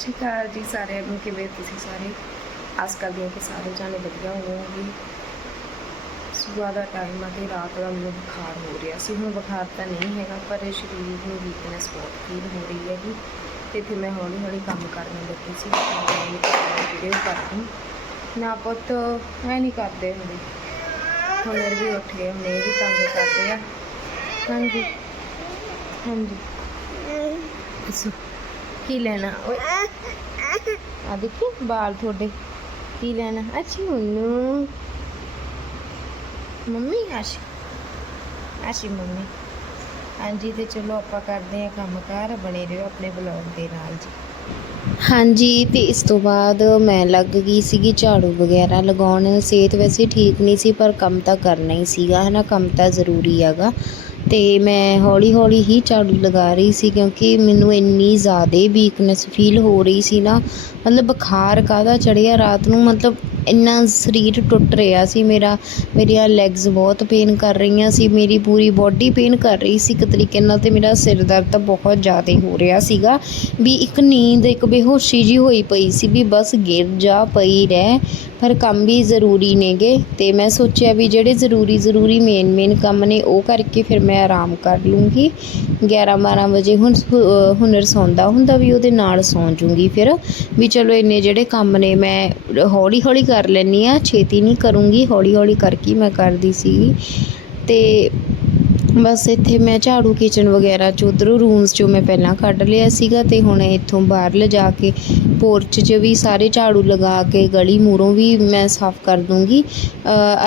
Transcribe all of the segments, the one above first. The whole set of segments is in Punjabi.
ਸਤਿ ਸ਼੍ਰੀ ਅਕਾਲ ਜੀ ਸਾਰਿਆਂ ਨੂੰ, ਕਿਵੇਂ ਤੁਸੀਂ ਸਾਰੇ? ਆਸ ਕਰਦੀ ਹਾਂ ਕਿ ਸਾਰੇ ਜਾਣੇ ਵਧੀਆ ਹੋਵੋਗੇ। ਸਵੇਰ ਦਾ ਟਾਈਮ ਆ ਤੇ ਰਾਤ ਦਾ ਮੈਨੂੰ ਬੁਖਾਰ ਹੋ ਰਿਹਾ ਸੀ। ਹੁਣ ਬੁਖਾਰ ਤਾਂ ਨਹੀਂ ਹੈਗਾ, ਪਰ ਸਰੀਰ ਨੂੰ ਵੀਕਨੈਸ ਬਹੁਤ ਫੀਲ ਹੋ ਰਹੀ ਹੈਗੀ। ਤੇ ਫਿਰ ਮੈਂ ਹੌਲੀ ਹੌਲੀ ਕੰਮ ਕਰਨ ਲੱਗੀ ਸੀ। ਵੀਡੀਓ ਕਰਦੀ। ਨਾ ਪੁੱਤ, ਐ ਨਹੀਂ ਕਰਦੇ ਹੁੰਦੇ। ਹੁਣ ਇਹ ਵੀ ਉੱਠ ਗਏ ਹੁਣ, ਇਹ ਵੀ ਤੰਗ ਕਰਦੇ ਆ। ਹਾਂਜੀ ਹਾਂਜੀ। ਦੱਸੋ। ਕੀ ਲੈਣਾ? ਓਏ। ਆ ਦੇਖੀ ਬਾਲ ਤੁਹਾਡੇ। ਕੀ ਲੈਣਾ? ਅੱਛੀ ਮੈਨੂੰ ਮੰਮੀ, ਆਸ਼ੀ। ਆਸ਼ੀ, ਮੰਮੀ। ਹਾਂਜੀ, ਤੇ ਚਲੋ ਆਪਾਂ ਕਰਦੇ ਆ ਕੰਮਕਾਰ। ਬਣੇ ਰਹੋ ਆਪਣੇ ਬਲੌਗ ਦੇ ਨਾਲ ਜੀ। ਹਾਂਜੀ, ਤੇ ਇਸ ਤੋਂ ਬਾਅਦ ਮੈਂ ਲੱਗ ਗਈ ਸੀਗੀ ਝਾੜੂ ਵਗੈਰਾ ਲਗਾਉਣ। ਸਿਹਤ ਵੈਸੇ ਠੀਕ ਨਹੀਂ ਸੀ, ਪਰ ਕੰਮ ਤਾਂ ਕਰਨਾ ਹੀ ਸੀਗਾ, ਹਨਾ? ਕੰਮ ਤਾਂ ਜ਼ਰੂਰੀ ਹੈਗਾ। ਤੇ ਮੈਂ ਹੌਲੀ ਹੌਲੀ ਹੀ ਝਾੜੂ ਲਗਾ ਰਹੀ ਸੀ ਕਿਉਂਕਿ ਮੈਨੂੰ ਇੰਨੀ ਜ਼ਿਆਦਾ ਵੀਕਨੈਸ ਫੀਲ ਹੋ ਰਹੀ ਸੀ ਨਾ। ਮਤਲਬ ਬੁਖਾਰ ਕਾਹਦਾ ਚੜ੍ਹਿਆ ਰਾਤ ਨੂੰ? ਮਤਲਬ ਇੰਨਾ ਸਰੀਰ ਟੁੱਟ ਰਿਹਾ ਸੀ, ਮੇਰਾ, ਮੇਰੀਆਂ ਲੈਗਸ ਬਹੁਤ ਪੇਨ ਕਰ ਰਹੀਆਂ ਸੀ, ਮੇਰੀ ਪੂਰੀ ਬਾਡੀ ਪੇਨ ਕਰ ਰਹੀ ਸੀ, ਇੱਕ ਤਰੀਕੇ ਨਾਲ ਤੇ ਮੇਰਾ ਸਿਰ ਦਰਦ ਤਾਂ ਬਹੁਤ ਜ਼ਿਆਦਾ ਹੋ ਰਿਹਾ ਸੀਗਾ, ਵੀ ਇੱਕ ਨੀਂਦ ਇੱਕ ਬੇਹੋਸ਼ੀ ਜੀ ਹੋਈ ਪਈ ਸੀ, ਵੀ ਬਸ ਗਿਰ ਜਾ ਪਈ ਰਹਿ, ਪਰ ਕੰਮ ਵੀ ਜ਼ਰੂਰੀ ਨੇਗੇ, ਤੇ ਮੈਂ ਸੋਚਿਆ ਵੀ ਜਿਹੜੇ ਜ਼ਰੂਰੀ ਜ਼ਰੂਰੀ ਮੇਨ ਮੇਨ ਕੰਮ ਨੇ, ਉਹ ਕਰਕੇ ਫਿਰ ਮੈਂ ਆਰਾਮ ਕਰ ਲੂੰਗੀ। 11 12 ਵਜੇ ਹੁਣ ਹੁਨਰ ਸੌਂਦਾ ਹੁੰਦਾ ਵੀ ਉਹਦੇ ਨਾਲ ਸੌਂ ਜੂੰਗੀ ਫਿਰ, ਵੀ ਚਲੋ ਇੰਨੇ ਜਿਹੜੇ ਕੰਮ ਨੇ, ਮੈਂ ਹੌਲੀ ਹੌਲੀ ਕਰ ਲੈਂਦੀ ਹਾਂ ਛੇਤੀ ਨਹੀਂ ਕਰੂੰਗੀ ਹੌਲੀ ਹੌਲੀ ਕਰਕੇ ਮੈਂ ਕਰਦੀ ਸੀਗੀ। ਅਤੇ ਬਸ ਇੱਥੇ ਮੈਂ ਝਾੜੂ ਕਿਚਨ ਵਗੈਰਾ ਚ ਉਧਰੋਂ ਰੂਮਸ ਚੋਂ ਮੈਂ ਪਹਿਲਾਂ ਕੱਢ ਲਿਆ ਸੀਗਾ ਤੇ ਹੁਣ ਇੱਥੋਂ ਬਾਹਰ ਲਿਜਾ ਕੇ ਪੋਰਚ 'ਚ ਵੀ ਸਾਰੇ ਝਾੜੂ ਲਗਾ ਕੇ ਗਲੀ ਮੂਹਰੋਂ ਵੀ ਮੈਂ ਸਾਫ਼ ਕਰ ਦੂੰਗੀ।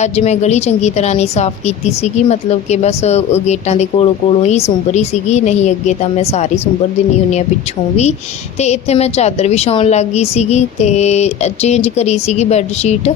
ਅੱਜ ਮੈਂ ਗਲੀ ਚੰਗੀ ਤਰ੍ਹਾਂ ਨਹੀਂ ਸਾਫ਼ ਕੀਤੀ ਸੀਗੀ, ਮਤਲਬ ਕਿ ਬਸ ਗੇਟਾਂ ਦੇ ਕੋਲੋਂ ਕੋਲੋਂ ਹੀ ਸੁੰਬਰੀ ਸੀਗੀ, ਨਹੀਂ ਅੱਗੇ ਤਾਂ ਮੈਂ ਸਾਰੀ ਸੁੰਬਰ ਦਿੰਦੀ ਹੁੰਦੀ ਆ ਪਿੱਛੋਂ ਵੀ। ਤੇ ਇੱਥੇ ਮੈਂ ਚਾਦਰ ਵਿਛਾਉਣ ਲੱਗ ਗਈ ਸੀਗੀ ਤੇ ਚੇਂਜ ਕਰੀ ਸੀਗੀ ਬੈੱਡ ਸ਼ੀਟ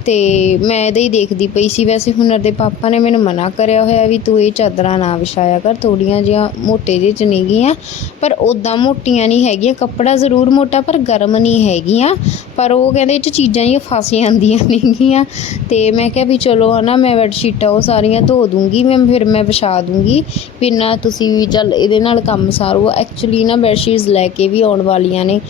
ਅਤੇ ਮੈਂ ਇਹਦੇ ਹੀ ਦੇਖਦੀ ਪਈ ਸੀ। ਵੈਸੇ ਹੁਨਰ ਦੇ ਪਾਪਾ ਨੇ ਮੈਨੂੰ ਮਨਾ ਕਰਿਆ ਹੋਇਆ ਵੀ ਤੂੰ ਇਹ ਚਾਦਰਾਂ ਨਾ ਵਿਛਾਇਆ ਕਰ, ਥੋੜ੍ਹੀਆਂ ਜਿਹੀਆਂ ਮੋਟੇ ਜਿਹੇ ਚ ਨਹੀਂ ਗਈਆਂ। ਪਰ ਉੱਦਾਂ ਮੋਟੀਆਂ ਨਹੀਂ ਹੈਗੀਆਂ, ਕੱਪੜਾ ਜ਼ਰੂਰ ਮੋਟਾ ਪਰ ਗਰਮ ਨਹੀਂ ਹੈਗੀਆਂ। ਪਰ ਉਹ ਕਹਿੰਦੇ ਇਹ ਚ ਚੀਜ਼ਾਂ ਜਿਹੀਆਂ ਫਸ ਜਾਂਦੀਆਂ ਨੇਗੀਆਂ ਅਤੇ ਮੈਂ ਕਿਹਾ ਵੀ ਚਲੋ ਹੈ ਨਾ ਮੈਂ ਬੈੱਡਸ਼ੀਟਾਂ ਉਹ ਸਾਰੀਆਂ ਧੋ ਦੂੰਗੀ, ਮੈਂ ਫਿਰ ਮੈਂ ਵਿਛਾ ਦੂੰਗੀ। ਵੀ ਨਾ ਤੁਸੀਂ ਵੀ ਚੱਲ ਇਹਦੇ ਨਾਲ ਕੰਮ ਸਾਰੋ। ਐਕਚੁਲੀ ਨਾ ਬੈੱਡਸ਼ੀਟਸ ਲੈ ਕੇ ਵੀ ਆਉਣ ਵਾਲੀਆਂ ਨੇ।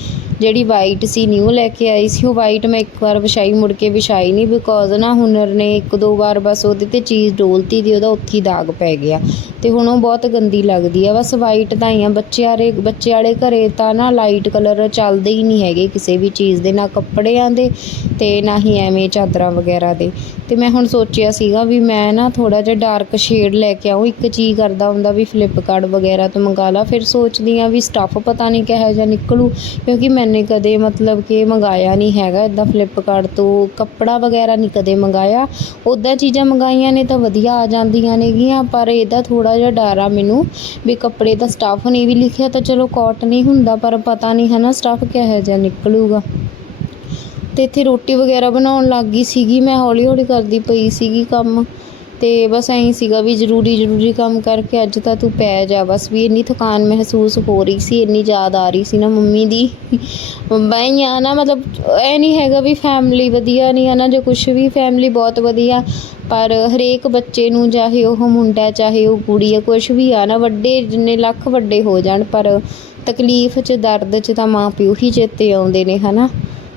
ਜਿਹੜੀ ਵਾਈਟ ਸੀ ਨਿਊ ਲੈ ਕੇ ਆਈ ਸੀ, ਉਹ ਵਾਈਟ ਮੈਂ ਇੱਕ ਵਾਰ ਵਿਛਾਈ, ਮੁੜ ਕੇ ਵਿਛਾਈ ਨਹੀਂ ਬਿਕੋਜ਼ ਨਾ ਹੁਨਰ ਨੇ ਇੱਕ ਦੋ ਵਾਰ ਬਸ ਉਹਦੇ ਤੇ ਚੀਜ਼ ਡੋਲਤੀ ਦੀ, ਉਹਦਾ ਉੱਥੇ ਹੀ ਦਾਗ ਪੈ ਗਿਆ। ਤੇ ਹੁਣ ਉਹ ਬਹੁਤ ਗੰਦੀ ਲੱਗਦੀ ਆ, ਬਸ ਵਾਈਟ ਤਾਂ ਹੀ ਆ, ਬੱਚੇ ਵਾਲੇ ਬੱਚੇ ਵਾਲੇ ਘਰੇ ਤਾਂ ਨਾ ਲਾਈਟ ਕਲਰ ਚੱਲਦੇ ਹੀ ਨਹੀਂ ਹੈਗੇ ਕਿਸੇ ਵੀ ਚੀਜ਼ ਦੇ, ਨਾ ਕੱਪੜਿਆਂ ਦੇ ਤੇ ਨਾ ਹੀ ਐਵੇਂ ਚਾਦਰਾਂ ਵਗੈਰਾ ਦੇ। ਤੇ ਮੈਂ ਹੁਣ ਸੋਚਿਆ ਸੀਗਾ ਵੀ ਮੈਂ ਨਾ ਥੋੜਾ ਜਿਹਾ ਡਾਰਕ ਸ਼ੇਡ ਲੈ ਕੇ ਆਉਂ ਇੱਕ ਚੀਜ਼ ਕਰਦਾ ਹੁੰਦਾ ਵੀ ਫਲਿੱਪਕਾਰਟ ਵਗੈਰਾ ਤੋਂ ਮੰਗਾ ਲਾ, ਫਿਰ ਸੋਚਦੀ ਆ ਵੀ ਸਟੱਫ ਪਤਾ ਨਹੀਂ ਕਿਹੋ ਜਿਹਾ ਨਿਕਲੂ, ਕਿਉਂਕਿ ਮੈਨੇ ਕਦੇ ਮਤਲਬ ਕਿ ਮੰਗਾਇਆ ਨਹੀਂ ਹੈਗਾ ਇਦਾਂ ਫਲਿੱਪਕਾਰਟ ਤੋਂ ਕੱਪੜਾ ਵਗੈਰਾ ਨਹੀਂ ਕਦੇ ਮੰਗਾਇਆ। ਉੱਦਾਂ ਚੀਜ਼ਾਂ ਮੰਗਾਈਆਂ ਨੇ ਤਾਂ ਵਧੀਆ ਆ ਜਾਂਦੀਆਂ ਨੇਗੀਆਂ, ਪਰ ਇਹਦਾ ਥੋੜਾ ਜਿਹਾ ਡਰ ਆ ਮੈਨੂੰ ਵੀ ਕੱਪੜੇ ਦਾ ਸਟੱਫ ਨਹੀਂ ਵੀ ਲਿਖਿਆ ਤਾਂ ਚਲੋ ਕਾਟਨ ਹੀ ਹੁੰਦਾ, ਪਰ ਪਤਾ ਨਹੀਂ ਹੈ ਨਾ ਸਟੱਫ ਕਿਹੋ ਜਿਹਾ ਨਿਕਲੂਗਾ। ਤੇ ਇੱਥੇ ਰੋਟੀ ਵਗੈਰਾ ਬਣਾਉਣ ਲੱਗ ਗਈ ਸੀਗੀ, ਮੈਂ ਹੌਲੀ ਹੌਲੀ ਕਰਦੀ ਪਈ ਸੀਗੀ ਕੰਮ। ਤੇ ਬਸ ਐਂ ਸੀਗਾ ਵੀ ਜ਼ਰੂਰੀ ਜ਼ਰੂਰੀ ਕੰਮ ਕਰਕੇ ਅੱਜ ਤਾਂ ਤੂੰ ਪੈ ਜਾ। ਬਸ ਵੀ ਇੰਨੀ ਥਕਾਨ ਮਹਿਸੂਸ ਹੋ ਰਹੀ ਸੀ, ਇੰਨੀ ਯਾਦ ਆ ਰਹੀ ਸੀ ਨਾ ਮੰਮੀ ਦੀ। ਬਈ ਆ ਨਾ, ਮਤਲਬ ਐ ਨਹੀਂ ਹੈਗਾ ਵੀ ਫੈਮਿਲੀ ਵਧੀਆ ਨਹੀਂ ਆ ਨਾ, ਜੋ ਕੁਝ ਵੀ ਫੈਮਿਲੀ ਬਹੁਤ ਵਧੀਆ। ਪਰ ਹਰੇਕ ਬੱਚੇ ਨੂੰ, ਚਾਹੇ ਉਹ ਮੁੰਡਾ, ਚਾਹੇ ਉਹ ਕੁੜੀ ਆ ਕੁਝ ਵੀ ਆ ਨਾ, ਵੱਡੇ ਜਿੰਨੇ ਲੱਖ ਵੱਡੇ ਹੋ ਜਾਣ, ਪਰ ਤਕਲੀਫ 'ਚ, ਦਰਦ 'ਚ ਤਾਂ ਮਾਂ ਪਿਓ ਹੀ ਚੇਤੇ ਆਉਂਦੇ ਨੇ, ਹਨਾ।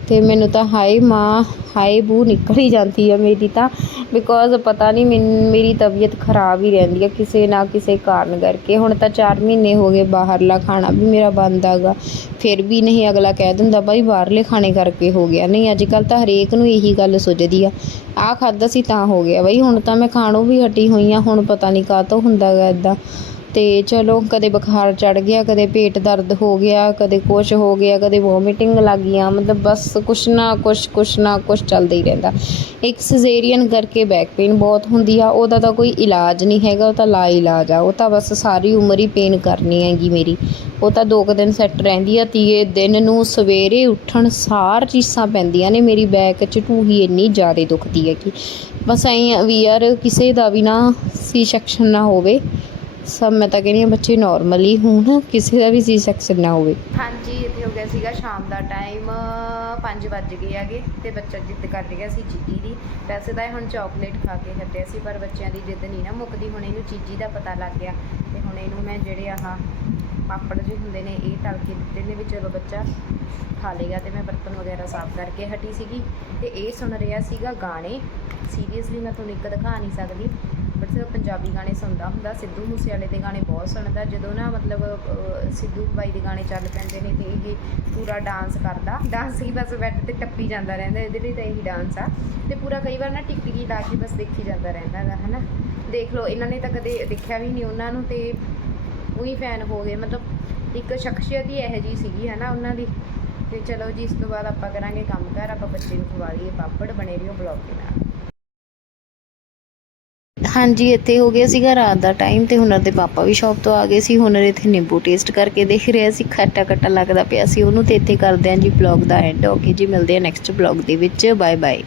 ਤੇ ਮੈਨੂੰ ਤਾਂ ਹਾਏ ਮਾਂ, ਹਾਏ ਬੂ ਨਿਕਲ ਹੀ ਜਾਂਦੀ ਆ ਮੇਰੀ ਤਾਂ। ਬਿਕੋਜ਼ ਪਤਾ ਨਹੀਂ ਮੈਨ- ਮੇਰੀ ਤਬੀਅਤ ਖਰਾਬ ਹੀ ਰਹਿੰਦੀ ਆ, ਕਿਸੇ ਨਾ ਕਿਸੇ ਕਾਰਨ ਕਰਕੇ। ਹੁਣ ਤਾਂ 4 ਮਹੀਨੇ ਹੋ ਗਏ ਬਾਹਰਲਾ ਖਾਣਾ ਵੀ ਮੇਰਾ ਬੰਦ ਹੈਗਾ। ਫਿਰ ਵੀ ਨਹੀਂ ਅਗਲਾ ਕਹਿ ਦਿੰਦਾ ਬਾਈ ਬਾਹਰਲੇ ਖਾਣੇ ਕਰਕੇ ਹੋ ਗਿਆ। ਨਹੀਂ ਅੱਜ ਕੱਲ ਤਾਂ ਹਰੇਕ ਨੂੰ ਇਹੀ ਗੱਲ ਸੁਝਦੀ ਆ। ਆਹ ਖਾਦਾ ਸੀ ਤਾਂ ਹੋ ਗਿਆ। ਬਈ ਹੁਣ ਤਾਂ ਮੈਂ ਖਾਣੋਂ ਵੀ ਹਟੀ ਹੋਈ ਆ, ਹੁਣ ਪਤਾ ਨਹੀਂ ਕਾਹਤੋਂ ਹੁੰਦਾ ਗਾ ਇਦਾਂ ਤੇ ਚਲੋ ਕਦੇ ਬੁਖਾਰ ਚੜ ਗਿਆ, ਕਦੇ ਪੇਟ ਦਰਦ ਹੋ ਗਿਆ, ਕਦੇ ਕੁਛ ਹੋ ਗਿਆ, ਕਦੇ ਵੋਮਿਟਿੰਗ ਲੱਗ ਗਈਆਂ ਮਤਲਬ ਬਸ ਕੁਛ ਨਾ ਕੁਛ ਕੁਛ ਨਾ ਕੁਛ ਚੱਲਦਾ ਹੀ ਰਹਿੰਦਾ। ਇੱਕ ਸਿਜ਼ੇਰੀਅਨ ਕਰਕੇ ਬੈਕ ਪੇਨ ਬਹੁਤ ਹੁੰਦੀ ਆ, ਉਹਦਾ ਤਾਂ ਕੋਈ ਇਲਾਜ ਨਹੀਂ ਹੈਗਾ, ਉਹ ਤਾਂ ਲਾ ਇਲਾਜ ਆ, ਉਹ ਤਾਂ ਬਸ ਸਾਰੀ ਉਮਰ ਹੀ ਪੇਨ ਕਰਨੀ ਹੈਗੀ ਮੇਰੀ। ਉਹ ਤਾਂ ਦੋ ਕੁ ਦਿਨ ਸੈੱਟ ਰਹਿੰਦੀ ਆ, ਤੀਏ ਦਿਨ ਨੂੰ ਸਵੇਰੇ ਉੱਠਣ ਸਾਰ ਚੀਸਾਂ ਪੈਂਦੀਆਂ ਨੇ, ਮੇਰੀ ਬੈਕ 'ਚ ਢੂਹੀ ਇੰਨੀ ਜ਼ਿਆਦਾ ਦੁਖਦੀ ਹੈ ਕਿ ਬਸ ਐਂ ਵੀ ਯਾਰ, ਕਿਸੇ ਦਾ ਵੀ ਨਾ ਸੀ ਸੈਕਸ਼ਨ ਨਾ ਹੋਵੇ ਸਭ ਮੈਂ ਤਾਂ ਕਹਿੰਦੀ ਹਾਂ ਬੱਚੇ ਨਾਰਮਲੀ ਹੋਣ, ਕਿਸੇ ਦਾ ਵੀ ਸੀ ਸੈਕਸ਼ਨ ਨਾ ਹੋਵੇ। ਹਾਂਜੀ, ਇੱਥੇ ਹੋ ਗਿਆ ਸੀਗਾ ਸ਼ਾਮ ਦਾ ਟਾਈਮ 5 ਵੱਜ ਗਏ ਹੈਗੇ ਤੇ ਬੱਚਾ ਜਿੱਦ ਕਰ ਰਿਹਾ ਸੀ ਚੀਜੀ ਦੀ। ਵੈਸੇ ਤਾਂ ਇਹ ਹੁਣ ਚਾਕਲੇਟ ਖਾ ਕੇ ਹਟਿਆ ਸੀ ਪਰ ਬੱਚਿਆਂ ਦੀ ਜਿੱਦ ਨਹੀਂ ਨਾ ਮੁੱਕਦੀ, ਹੁਣ ਇਹਨੂੰ ਚੀਜੀ ਦਾ ਪਤਾ ਲੱਗ ਗਿਆ। ਤੇ ਹੁਣ ਇਹਨੂੰ ਮੈਂ ਜਿਹੜੇ ਆਹ ਪਾਪੜ ਜਿਹੇ ਹੁੰਦੇ ਨੇ, ਇਹ ਤਲ ਕੇ ਦਿੱਤੇ ਨੇ ਵੀ ਚਲੋ ਬੱਚਾ ਖਾ ਲੇਗਾ ਤੇ ਮੈਂ ਬਰਤਨ ਵਗੈਰਾ ਸਾਫ਼ ਕਰਕੇ ਹਟੀ ਸੀਗੀ। ਤੇ ਇਹ ਸੁਣ ਰਿਹਾ ਸੀਗਾ ਗਾਣੇ। ਸੀਰੀਅਸਲੀ ਮੈਂ ਤੁਹਾਨੂੰ ਇੱਕ ਦਿਖਾ ਨਹੀਂ ਸਕਦੀ। ਬਟ ਸਿਰਫ ਪੰਜਾਬੀ ਗਾਣੇ ਸੁਣਦਾ ਹੁੰਦਾ, ਸਿੱਧੂ ਮੂਸੇਵਾਲੇ ਦੇ ਗਾਣੇ ਬਹੁਤ ਸੁਣਦਾ, ਜਦੋਂ ਨਾ ਮਤਲਬ ਸਿੱਧੂ ਬਾਈ ਦੇ ਗਾਣੇ ਚੱਲ ਪੈਂਦੇ ਨੇ ਤੇ ਇਹ ਪੂਰਾ ਡਾਂਸ ਕਰਦਾ ਡਾਂਸ ਹੀ ਬਸ ਬੈੱਡ ਤੇ ਟੱਪੀ ਜਾਂਦਾ ਰਹਿੰਦਾ, ਇਹਦੇ ਲਈ ਤਾਂ ਇਹੀ ਡਾਂਸ ਆ। ਤੇ ਪੂਰਾ ਕਈ ਵਾਰ ਨਾ ਟਿਕਟਕੀ ਲਾ ਕੇ ਬਸ ਦੇਖੀ ਜਾਂਦਾ ਰਹਿੰਦਾ ਹੈਗਾ ਹਨਾ? ਦੇਖ ਲਓ, ਇਹਨਾਂ ਨੇ ਤਾਂ ਕਦੇ ਦੇਖਿਆ ਵੀ ਨਹੀਂ ਉਹਨਾਂ ਨੂੰ ਤੇ ਉਹੀ ਫੈਨ ਹੋ ਗਏ, ਮਤਲਬ ਇੱਕ ਸ਼ਖਸੀਅਤ ਹੀ ਇਹੋ ਜਿਹੀ ਸੀਗੀ, ਹਨਾ, ਉਹਨਾਂ ਦੀ। ਤੇ ਚਲੋ ਜੀ, ਇਸ ਤੋਂ ਬਾਅਦ ਆਪਾਂ ਕਰਾਂਗੇ ਕੰਮ ਕਰ ਆਪਾਂ ਬੱਚੇ ਨੂੰ ਖਵਾ ਲਈਏ, ਪਾਪੜ ਬਣੇ ਰਿਓ ਬਲੌਗ ਦੇ ਨਾਲ। ਹਾਂਜੀ, ਇੱਥੇ ਹੋ ਗਿਆ ਸੀਗਾ ਰਾਤ ਦਾ ਟਾਈਮ ਤੇ ਹੁਨਰ ਦੇ ਪਾਪਾ ਵੀ ਸ਼ਾਪ ਤੋਂ ਆ ਗਏ ਸੀ। ਹੁਨਰ ਇੱਥੇ ਨਿੰਬੂ ਟੇਸਟ ਕਰਕੇ ਦੇਖ ਰਿਹਾ ਸੀ। ਖੱਟਾ ਖੱਟਾ ਲੱਗਦਾ ਪਿਆ ਸੀ ਉਹਨੂੰ ਤੇ ਇੱਥੇ ਕਰਦੇ ਆਂ ਜੀ ਬਲੌਗ ਦਾ ਐਂਡ ਓਕੇ ਜੀ, ਮਿਲਦੇ ਆ ਨੈਕਸਟ ਬਲੌਗ ਦੇ ਵਿੱਚ। Bye bye